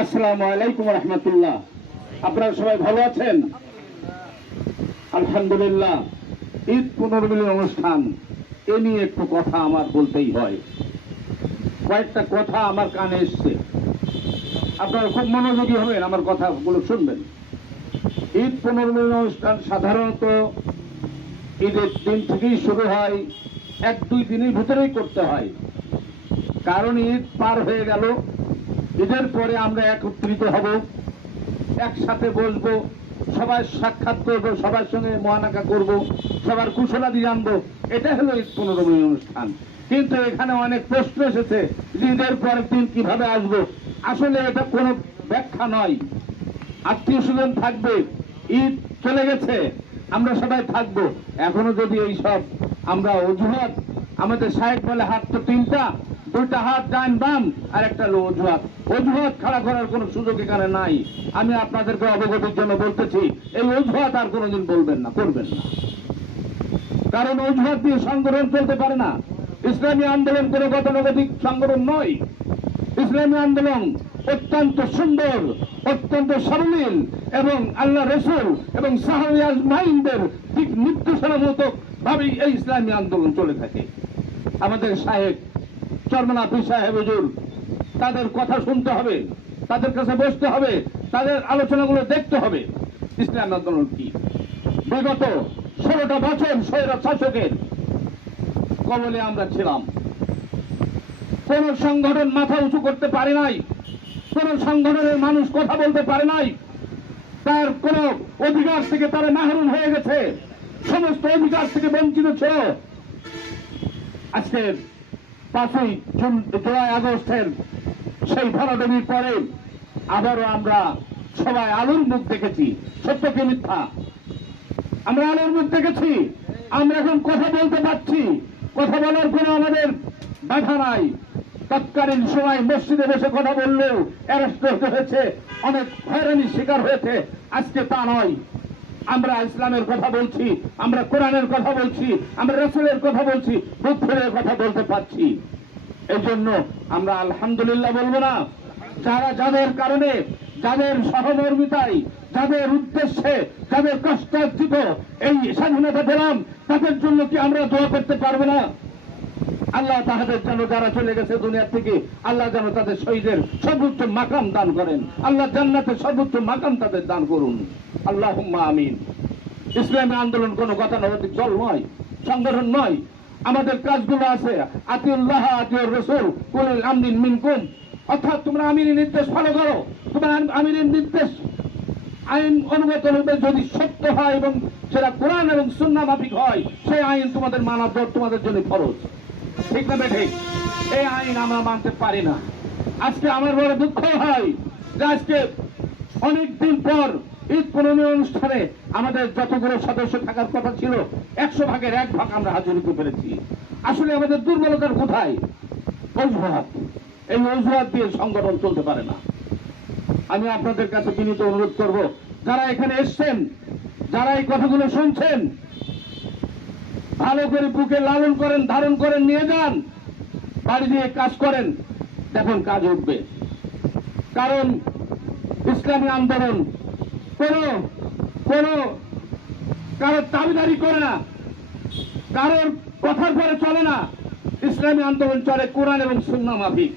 আসসালামু আলাইকুম রহমতুল্লাহ। আপনারা সবাই ভালো আছেন? আলহামদুলিল্লাহ। ঈদ পুনর্মিলন অনুষ্ঠান এ নিয়ে একটু কথা আমার বলতেই হয়। কয়েকটা কথা আমার কানে এসছে, আপনারা খুব মনোযোগী হবেন, আমার কথাগুলো শুনবেন। ঈদ পুনর্মিলন অনুষ্ঠান সাধারণত ঈদের দিন থেকেই শুরু হয়, 1-2 দিনের ভিতরেই করতে হয়। কারণ ঈদ পার হয়ে গেল, ঈদের পরে আমরা একত্রিত হব, একসাথে বসবো, সবার সাক্ষাৎ করব, সবার সঙ্গে মহানাকা করব, সবার কুশলাদি জানবো। এটা হলো ঈদ পুনর্মিলন অনুষ্ঠান। কিন্তু এখানে অনেক প্রশ্ন এসেছে যে ঈদের পরের দিন কিভাবে আসবো। আসলে এটা কোনো ব্যাখ্যা নয়। আত্মীয় স্বজন থাকবে, ঈদ চলে গেছে, আমরা সবাই থাকবো। এখনো যদি এইসব আমরা অজুহাত, আমাদের সাহেব বলে হাত তো 3টা, 2টা হাত ডান বাম, আর একটা হলো অজুহাত খাড়া করার কোনো সুযোগ এখানে নাই। আমি আপনাদেরকে অবগতির জন্য বলতেছি, এই অজুহাত আর কোনোদিন বলবেন না, করবেন না। কারণ অজুহাত দিয়ে সংগঠন চলতে পারে না। ইসলামী আন্দোলন কোনো গতানুগতিক সংগঠন নয়। ইসলামী আন্দোলন অত্যন্ত সুন্দর, অত্যন্ত সাবলীল, এবং আল্লাহ রসুল এবং সাহাবী আজমাইনদের ঠিক নির্দেশনামূলক ভাবেই এই ইসলামী আন্দোলন চলে থাকে। আমাদের সাহেব চরমনা পীর সাহেব হুজুর, তাদের কথা শুনতে হবে, তাদের কাছে বসতে হবে, তাদের আলোচনাগুলো দেখতে হবে। ইসলামী আন্দোলন কি? বিগত 16টা বছর স্বৈর শাসকের কবলে আমরা ছিলাম। কোন সংগঠন মাথা উঁচু করতে পারে নাই, কোন সংগঠনের মানুষ কথা বলতে পারে নাই। তার কোন অধিকার থেকে তারা মাহরুম হয়ে গেছে, সমস্ত অধিকার থেকে বঞ্চিত ছিল। আজকে 5ই জুলাই আগস্টের সেই ভরাডুবির পরে আবারও আমরা সবাই আলোর মুখ দেখেছি। সত্য কি মিথ্যা? আমরা আলোর মুখ দেখেছি। আমরা এখন কথা বলতে পারছি, কথা বলার কোনো আমাদের বাধা নাই। তৎকালীন সময় মসজিদে বসে কথা বললেও অ্যারেস্ট হতে হয়েছে, অনেক হয়রানির শিকার হয়েছে। আজকে তা নয়। আমরা ইসলামের কথা বলছি, আমরা কোরআনের কথা বলছি, আমরা রাসূলের কথা বলছি, বুদ্ধের কথা বলতে পারছি। এই জন্য আমরা আলহামদুলিল্লাহ বলবো না? যাদের কারণে, যাদের সহমর্মিতায়, যাদের উদ্দেশ্যে, যাদের কষ্টার্জিত এই স্বাধীনতা পেলাম, তাদের জন্য কি আমরা দোয়া করতে পারবো না? আল্লাহ তাহাদের যেন, যারা চলে গেছে দুনিয়া থেকে, আল্লাহ যেন তাদের শহীদের সর্বোচ্চ মাকাম দান করেন। আল্লাহ জান্নাতের সর্বোচ্চ মাকাম তাদের দান করুন। আল্লাহুম্মা আমিন। ইসলামী আন্দোলন কোনো গতানুগতিক দল নয়, সংগঠন নয়। আমাদের কাজগুলো আছে আতিউল্লাহ আতিউর রাসূল কুলিল আমরি মিনকুম, অর্থাৎ তোমরা আমিরের নির্দেশ ফলো করো। তোমরা আমিরের নির্দেশ আইন অনুগত হবে যদি সত্য হয় এবং সেটা কোরআন এবং সুন্নাহ মাফিক হয়, সেই আইন তোমাদের মানা তোমাদের জন্য ফরজ। ঠিক না ঠিক? এই আইন আমরা মানতে পারি না। আজকে আমার বড় দুঃখ হয় যে আজকে অনেকদিন পর ঈদ পুনর্মিলন অনুষ্ঠানে আমাদের যতগুলো সদস্য থাকার কথা ছিল 100 ভাগের 1 ভাগ আমরা হাজির হতে পেরেছি। আসলে আমাদের দুর্বলতার কোথায়? অজুহাত। এই অজুহাত দিয়ে সংগঠন চলতে পারে না। আমি আপনাদের কাছে বিনীত অনুরোধ করব, যারা এখানে এসছেন, যারা এই কথাগুলো শুনছেন, ভালো করে বুকে লালন করেন, ধারণ করেন, নিয়ে যান, বাড়ি দিয়ে কাজ করেন, দেখুন কাজ উঠবে। কারণ ইসলামী আন্দোলন কোন কারোর দাবিদারি করে না, কারোর কথার পরে চলে না। ইসলামী আন্দোলন চলে কোরআন এবং সুন্নাহ মাফিক।